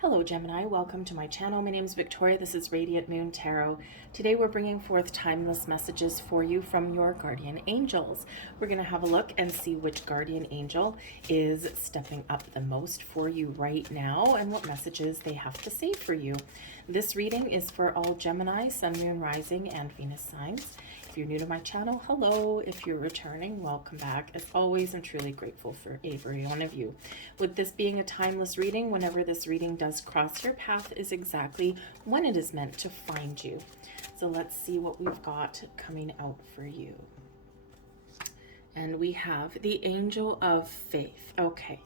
Hello Gemini, welcome to my channel. My name is Victoria. This is Radiant Moon Tarot. Today we're bringing forth timeless messages for you from your guardian angels. We're going to have a look and see which guardian angel is stepping up the most for you right now and what messages they have to say for you. This reading is for all Gemini, Sun, Moon, Rising, and Venus signs. If you're new to my channel, hello. If you're returning, welcome back. As always, I'm truly grateful for every one of you. With this being a timeless reading, whenever this reading does cross your path is exactly when it is meant to find you. So let's see what we've got coming out for you. And we have the Angel of Faith. Okay.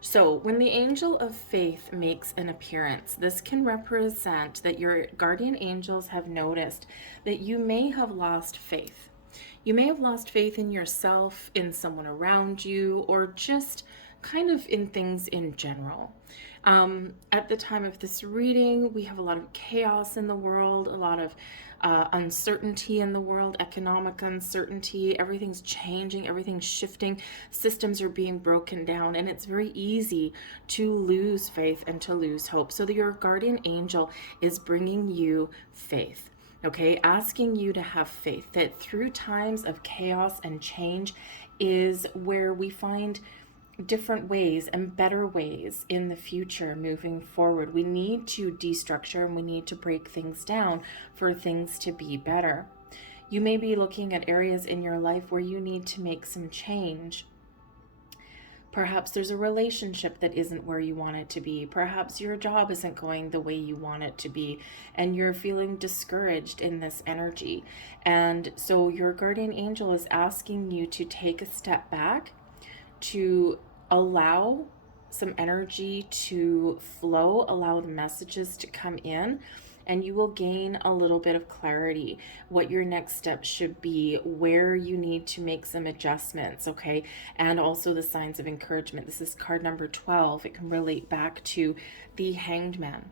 So when the Angel of Faith makes an appearance, this can represent that your guardian angels have noticed that you may have lost faith. You may have lost faith in yourself, in someone around you, or just kind of in things in general. At the time of this reading, we have a lot of chaos in the world, a lot of uncertainty in the world, economic uncertainty, everything's changing, everything's shifting, systems are being broken down, and it's very easy to lose faith and to lose hope. So your guardian angel is bringing you faith. Okay, asking you to have faith that through times of chaos and change is where we find different ways and better ways in the future moving forward. We need to destructure and we need to break things down for things to be better. You may be looking at areas in your life where you need to make some change. Perhaps there's a relationship that isn't where you want it to be. Perhaps your job isn't going the way you want it to be, and you're feeling discouraged in this energy. And so your guardian angel is asking you to take a step back, to allow some energy to flow, allow the messages to come in, and you will gain a little bit of clarity what your next step should be, where you need to make some adjustments, okay? And also the signs of encouragement. This is card number 12. It can relate back to the Hanged Man.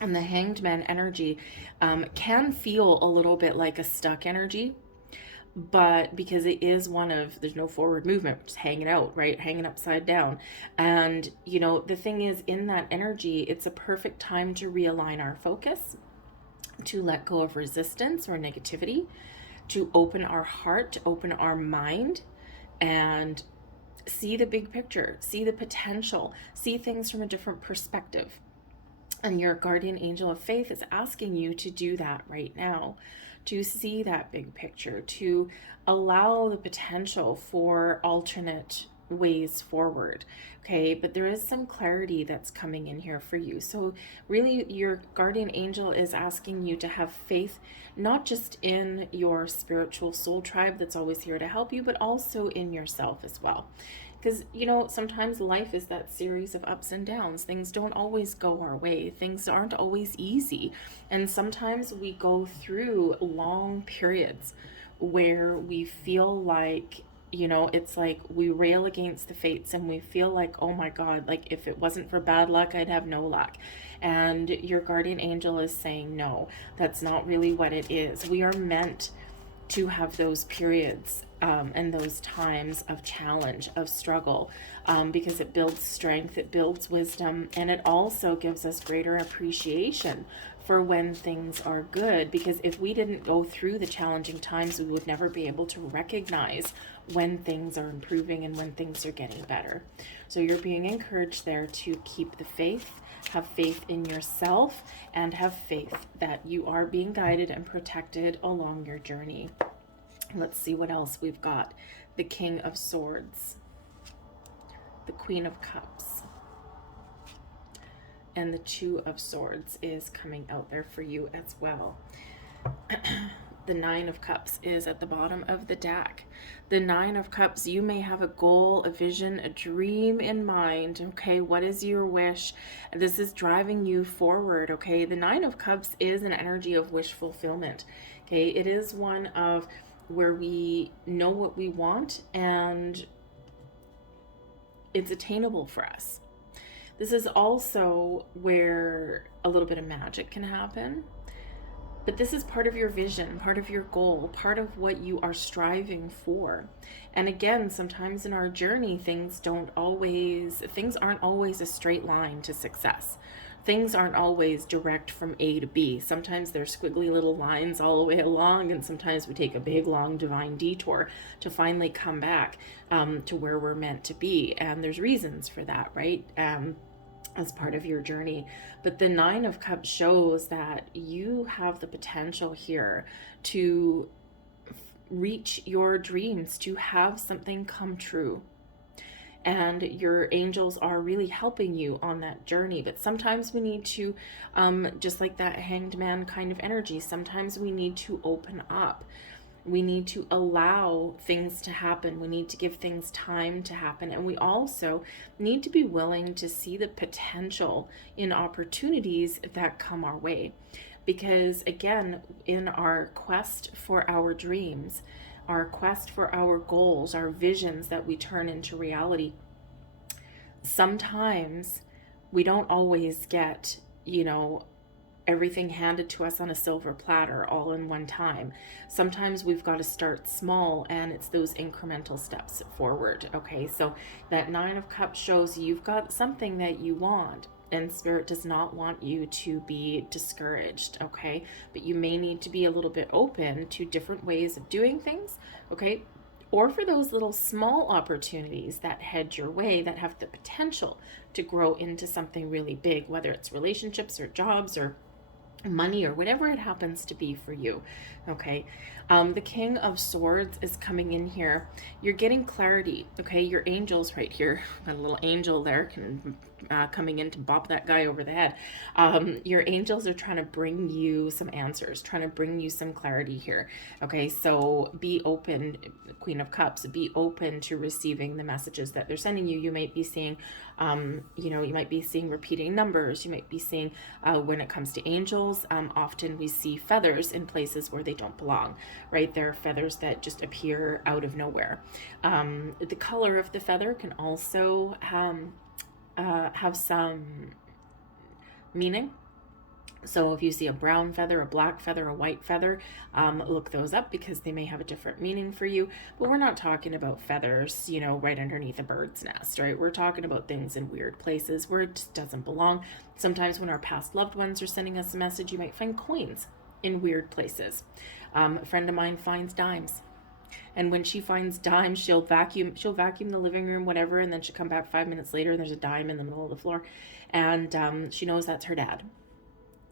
And the Hanged Man energy can feel a little bit like a stuck energy, but because it is there's no forward movement, just hanging out, right? Hanging upside down. And, you know, the thing is, in that energy, it's a perfect time to realign our focus, to let go of resistance or negativity, to open our heart, to open our mind, and see the big picture, see the potential, see things from a different perspective. And your guardian angel of faith is asking you to do that right now, to see that big picture, to allow the potential for alternate ways forward. Okay, but there is some clarity that's coming in here for you. So really your guardian angel is asking you to have faith, not just in your spiritual soul tribe that's always here to help you, but also in yourself as well. Because, you know, sometimes life is that series of ups and downs. Things don't always go our way. Things aren't always easy. And sometimes we go through long periods where we feel like, you know, it's like we rail against the fates and we feel like, oh my God, like if it wasn't for bad luck, I'd have no luck. And your guardian angel is saying, no, that's not really what it is. We are meant to have those periods and those times of challenge, of struggle, because it builds strength, it builds wisdom, and it also gives us greater appreciation for when things are good. Because if we didn't go through the challenging times, we would never be able to recognize when things are improving and when things are getting better. So you're being encouraged there to keep the faith, have faith in yourself, and have faith that you are being guided and protected along your journey. Let's see what else we've got. The King of Swords, the Queen of Cups, and the Two of Swords is coming out there for you as well. The Nine of Cups is at the bottom of the deck. The Nine of Cups, you may have a goal, a vision, a dream in mind. Okay, what is your wish? This is driving you forward. Okay, the Nine of Cups is an energy of wish fulfillment. Okay, it is one of where we know what we want and it's attainable for us. This is also where a little bit of magic can happen. But this is part of your vision, part of your goal, part of what you are striving for. And again, sometimes in our journey, things aren't always a straight line to success. things aren't always direct from A to B. Sometimes there's squiggly little lines all the way along, and sometimes we take a big, long, divine detour to finally come back to where we're meant to be. And there's reasons for that, right? As part of your journey. But the Nine of Cups shows that you have the potential here to reach your dreams, to have something come true. And your angels are really helping you on that journey. But sometimes we need to, just like that Hanged Man kind of energy, sometimes we need to open up. We need to allow things to happen. We need to give things time to happen. And we also need to be willing to see the potential in opportunities that come our way. Because again, in our quest for our dreams, our quest for our goals, our visions that we turn into reality, sometimes we don't always get, everything handed to us on a silver platter all in one time. Sometimes we've got to start small, and it's those incremental steps forward. Okay, so that Nine of Cups shows you've got something that you want, and Spirit does not want you to be discouraged, okay? But you may need to be a little bit open to different ways of doing things, okay? Or for those little small opportunities that head your way that have the potential to grow into something really big, whether it's relationships or jobs or money or whatever it happens to be for you. Okay, the King of Swords is coming in here. You're getting clarity. Okay, your angels right here, got a little angel there coming in to bop that guy over the head. Your angels are trying to bring you some answers, trying to bring you some clarity here. Okay, so be open, Queen of Cups, be open to receiving the messages that they're sending you. You might be seeing you might be seeing repeating numbers. You might be seeing, when it comes to angels, often we see feathers in places where they don't belong, right? There are feathers that just appear out of nowhere. The color of the feather can also have some meaning. So if you see a brown feather, a black feather, a white feather, look those up because they may have a different meaning for you. But we're not talking about feathers, right underneath a bird's nest, right? We're talking about things in weird places where it just doesn't belong. Sometimes when our past loved ones are sending us a message, you might find coins in weird places. A friend of mine finds dimes. And when she finds dimes, she'll vacuum the living room, whatever, and then she'll come back 5 minutes later and there's a dime in the middle of the floor. And she knows that's her dad,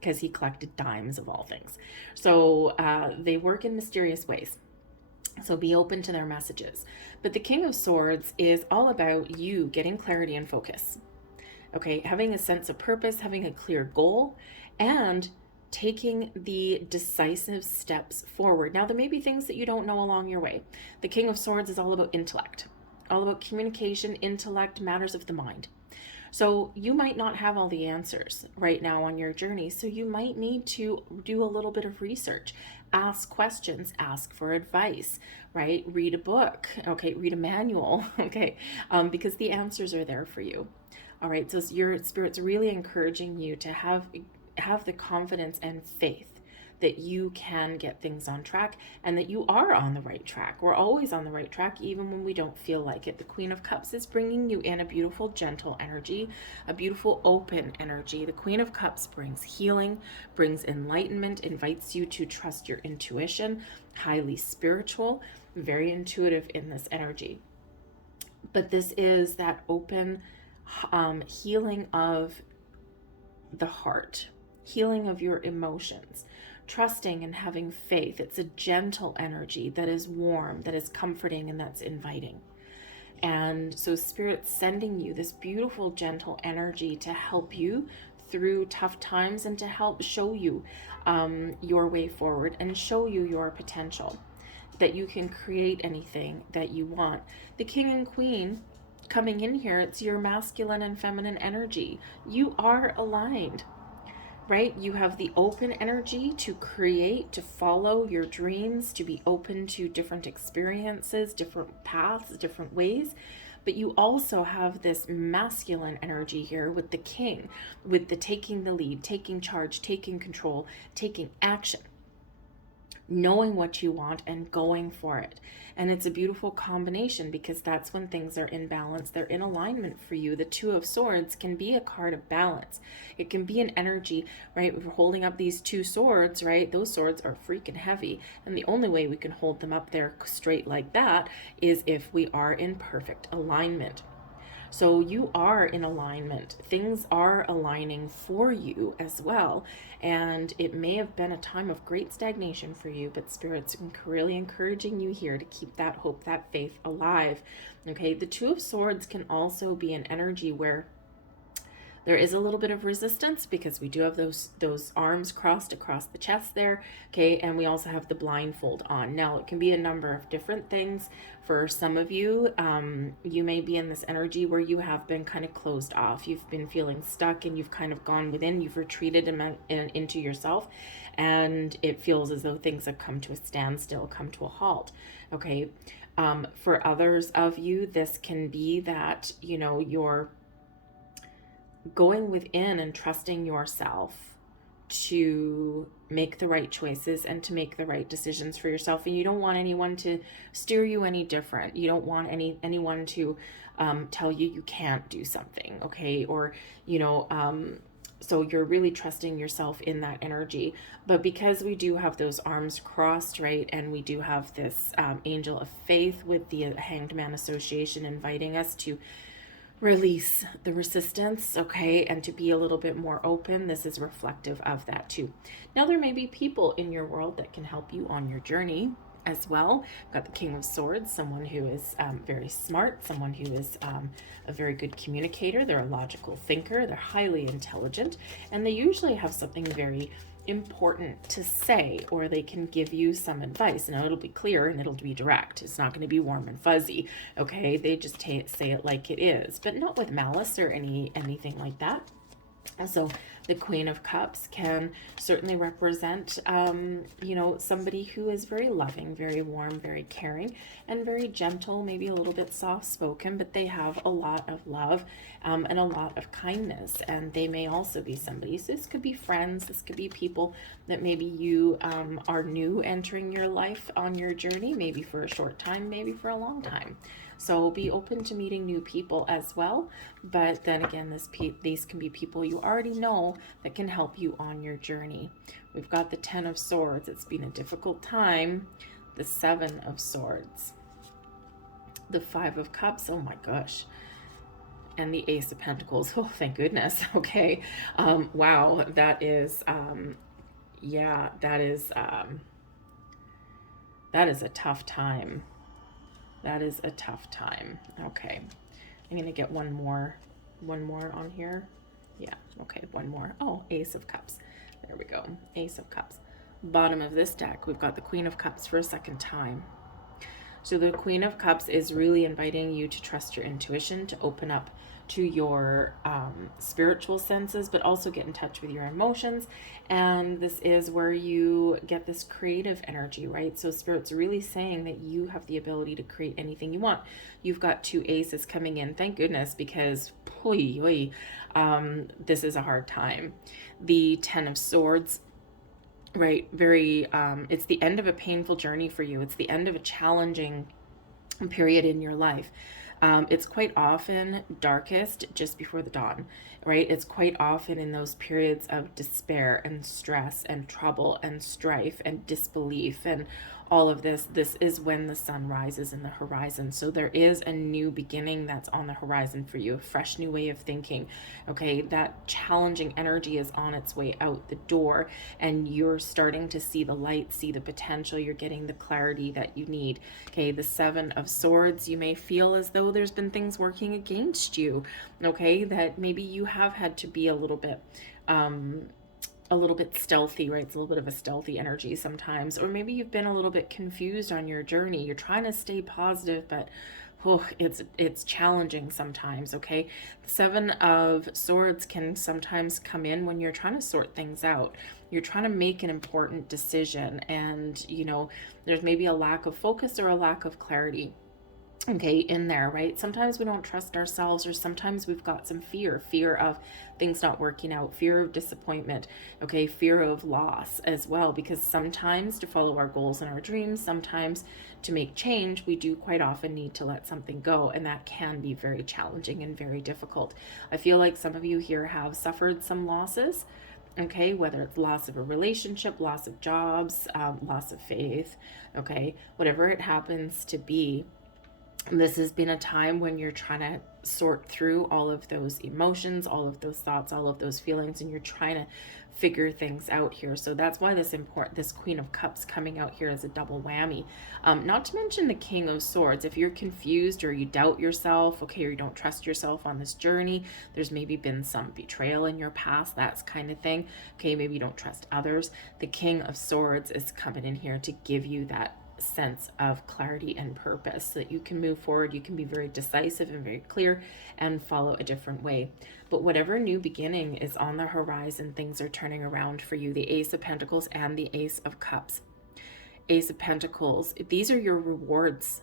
because he collected dimes of all things. So they work in mysterious ways. So be open to their messages. But the King of Swords is all about you getting clarity and focus. Okay, having a sense of purpose, having a clear goal, and taking the decisive steps forward. Now, there may be things that you don't know along your way. The King of Swords is all about intellect, all about communication, intellect, matters of the mind. So you might not have all the answers right now on your journey. So you might need to do a little bit of research, ask questions, ask for advice, right? Read a book, okay? Read a manual, okay? Because the answers are there for you. All right, so your Spirit's really encouraging you to have the confidence and faith that you can get things on track and that you are on the right track. We're always on the right track, even when we don't feel like it. The Queen of Cups is bringing you in a beautiful, gentle energy, a beautiful, open energy. The Queen of Cups brings healing, brings enlightenment, invites you to trust your intuition, highly spiritual, very intuitive in this energy. But this is that open healing of the heart, healing of your emotions, trusting and having faith. It's a gentle energy that is warm, that is comforting, and that's inviting. And so Spirit's sending you this beautiful, gentle energy to help you through tough times and to help show you your way forward and show you your potential, that you can create anything that you want. The King and Queen coming in here, it's your masculine and feminine energy. You are aligned, right? You have the open energy to create, to follow your dreams, to be open to different experiences, different paths, different ways. But you also have this masculine energy here with the King, with the taking the lead, taking charge, taking control, taking action, knowing what you want and going for it. And it's a beautiful combination because that's when things are in balance, they're in alignment for you. The Two of Swords can be a card of balance. It can be an energy, right? If we're holding up these two swords, right? Those swords are freaking heavy. And the only way we can hold them up there straight like that is if we are in perfect alignment. So you are in alignment. Things are aligning for you as well. And it may have been a time of great stagnation for you, but Spirit's really encouraging you here to keep that hope, that faith alive. Okay, the Two of Swords can also be an energy where there is a little bit of resistance because we do have those arms crossed across the chest there, okay, and we also have the blindfold on. Now, it can be a number of different things. For some of you, you may be in this energy where you have been kind of closed off. You've been feeling stuck and you've kind of gone within, you've retreated into yourself, and it feels as though things have come to a standstill, come to a halt, okay? For others of you, this can be that, you know, you're going within and trusting yourself to make the right choices and to make the right decisions for yourself. And you don't want anyone to steer you any different. You don't want anyone to tell you you can't do something, okay? Or, you know, so you're really trusting yourself in that energy. But because we do have those arms crossed, right, and we do have this angel of faith with the Hanged Man Association inviting us to release the resistance, okay, and to be a little bit more open, this is reflective of that too. Now, there may be people in your world that can help you on your journey as well. I've got the King of Swords, someone who is very smart, someone who is a very good communicator. They're a logical thinker, they're highly intelligent, and they usually have something very important to say, or they can give you some advice. Now, it'll be clear and it'll be direct. It's not going to be warm and fuzzy, okay? They just say it like it is, but not with malice or anything like that. And so the Queen of Cups can certainly represent, you know, somebody who is very loving, very warm, very caring, and very gentle, maybe a little bit soft-spoken, but they have a lot of love and a lot of kindness. And they may also be somebody, so this could be friends, this could be people that maybe you are new entering your life on your journey, maybe for a short time, maybe for a long time. So be open to meeting new people as well. But then again, these can be people you already know that can help you on your journey. We've got the Ten of Swords. It's been a difficult time. The Seven of Swords. The Five of Cups. Oh my gosh. And the Ace of Pentacles. Oh, thank goodness. Okay. Wow. That is, yeah, that is a tough time. That is a tough time. Okay. I'm going to get one more on here. Yeah. Okay. One more. Oh, Ace of Cups. There we go. Ace of Cups. Bottom of this deck, we've got the Queen of Cups for a second time. So the Queen of Cups is really inviting you to trust your intuition, to open up to your spiritual senses, but also get in touch with your emotions. And this is where you get this creative energy, right? So Spirit's really saying that you have the ability to create anything you want. You've got two aces coming in, thank goodness, because this is a hard time. The Ten of Swords, right? Very, it's the end of a painful journey for you. It's the end of a challenging period in your life. It's quite often darkest just before the dawn, right? It's quite often in those periods of despair and stress and trouble and strife and disbelief and all of this. This is when the sun rises in the horizon. So there is a new beginning that's on the horizon for you, a fresh new way of thinking. Okay, that challenging energy is on its way out the door, and you're starting to see the light, see the potential. You're getting the clarity that you need. Okay, the Seven of Swords, you may feel as though there's been things working against you. Okay, that maybe you have had to be a little bit stealthy, right? It's a little bit of a stealthy energy sometimes. Or maybe you've been a little bit confused on your journey. You're trying to stay positive, but it's challenging sometimes, okay? The Seven of Swords can sometimes come in when you're trying to sort things out. You're trying to make an important decision, and, you know, there's maybe a lack of focus or a lack of clarity. okay, in there, right? Sometimes we don't trust ourselves, or sometimes we've got some fear of things not working out, fear of disappointment, okay, fear of loss as well, because sometimes to follow our goals and our dreams, sometimes to make change, we do quite often need to let something go, and that can be very challenging and very difficult. I feel like some of you here have suffered some losses, okay, whether it's loss of a relationship, loss of jobs, loss of faith, okay, whatever it happens to be. This has been a time when you're trying to sort through all of those emotions, all of those thoughts, all of those feelings, and you're trying to figure things out here. So that's why this Queen of Cups coming out here is a double whammy. Not to mention the King of Swords. If you're confused or you doubt yourself, okay, or you don't trust yourself on this journey, there's maybe been some betrayal in your past, that's kind of thing. Okay, maybe you don't trust others. The King of Swords is coming in here to give you that sense of clarity and purpose so that you can move forward, you can be very decisive and very clear and follow a different way. But whatever new beginning is on the horizon, things are turning around for you. The Ace of Pentacles and the Ace of Cups. Ace of Pentacles, these are your rewards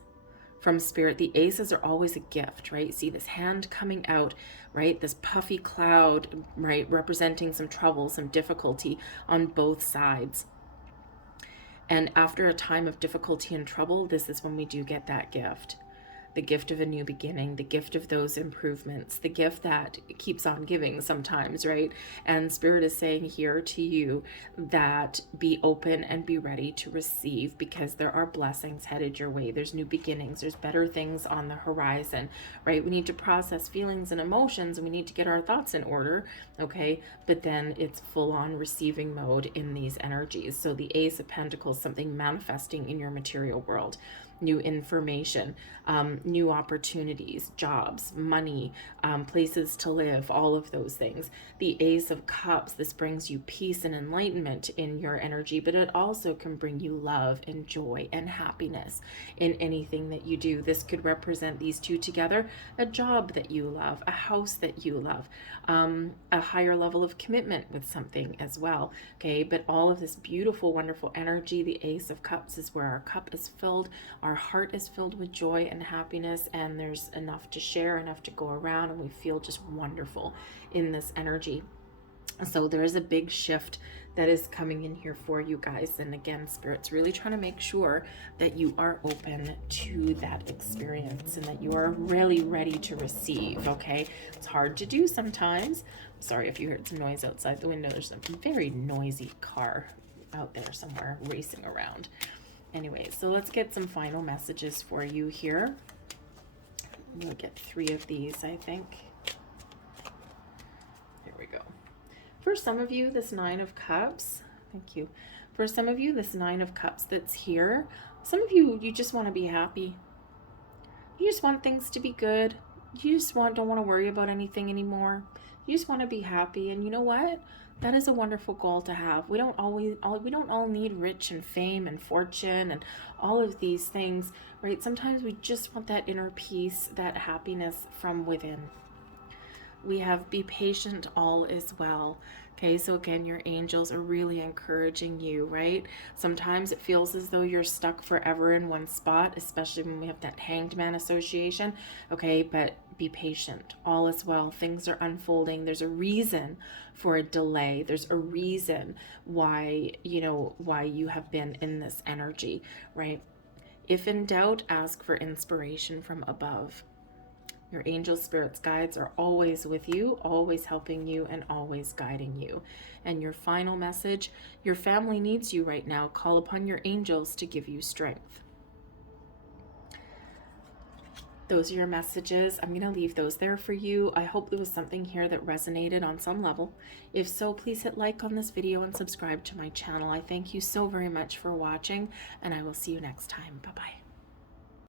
from Spirit. The aces are always a gift, right? See this hand coming out, right? This puffy cloud, right? Representing some trouble, some difficulty on both sides. And after a time of difficulty and trouble, this is when we do get that gift. The gift of a new beginning, the gift of those improvements, the gift that keeps on giving sometimes, right? And Spirit is saying here to you that be open and be ready to receive, because there are blessings headed your way. There's new beginnings. There's better things on the horizon, right? We need to process feelings and emotions, and we need to get our thoughts in order, okay? But then it's full on receiving mode in these energies. So the Ace of Pentacles, something manifesting in your material world. New information, new opportunities, jobs, money, places to live, all of those things. The Ace of Cups, this brings you peace and enlightenment in your energy, but it also can bring you love and joy and happiness in anything that you do. This could represent these two together, a job that you love, a house that you love, a higher level of commitment with something as well, okay? But all of this beautiful, wonderful energy, the Ace of Cups is where our cup is filled, our heart is filled with joy and happiness, and there's enough to share, enough to go around, and we feel just wonderful in this energy. So there is a big shift that is coming in here for you guys. And again, Spirit's really trying to make sure that you are open to that experience and that you are really ready to receive, okay? It's hard to do sometimes. Sorry if you heard some noise outside the window. There's a very noisy car out there somewhere racing around. Anyway, so let's get some final messages for you here. We'll get 3 of these, I think. Here we go. For some of you, this 9 of Cups, thank you. For some of you, this 9 of Cups that's here, some of you, you just want to be happy. You just want things to be good. You just don't want to worry about anything anymore. You just want to be happy. And you know what? That is a wonderful goal to have. We don't all need rich and fame and fortune and all of these things, right? Sometimes we just want that inner peace, that happiness from within. We have be patient, all is well. Okay, so again, your angels are really encouraging you, right? Sometimes it feels as though you're stuck forever in one spot, especially when we have that Hanged Man association. Okay, but be patient, all is well. Things are unfolding. There's a reason for a delay. There's a reason why, why you have been in this energy, right? If in doubt, ask for inspiration from above. Your angels, spirits, guides are always with you, always helping you, and always guiding you. And your final message, your family needs you right now. Call upon your angels to give you strength. Those are your messages. I'm going to leave those there for you. I hope there was something here that resonated on some level. If so, please hit like on this video and subscribe to my channel. I thank you so very much for watching, and I will see you next time. Bye-bye.